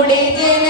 നമ്മുടെ ജനന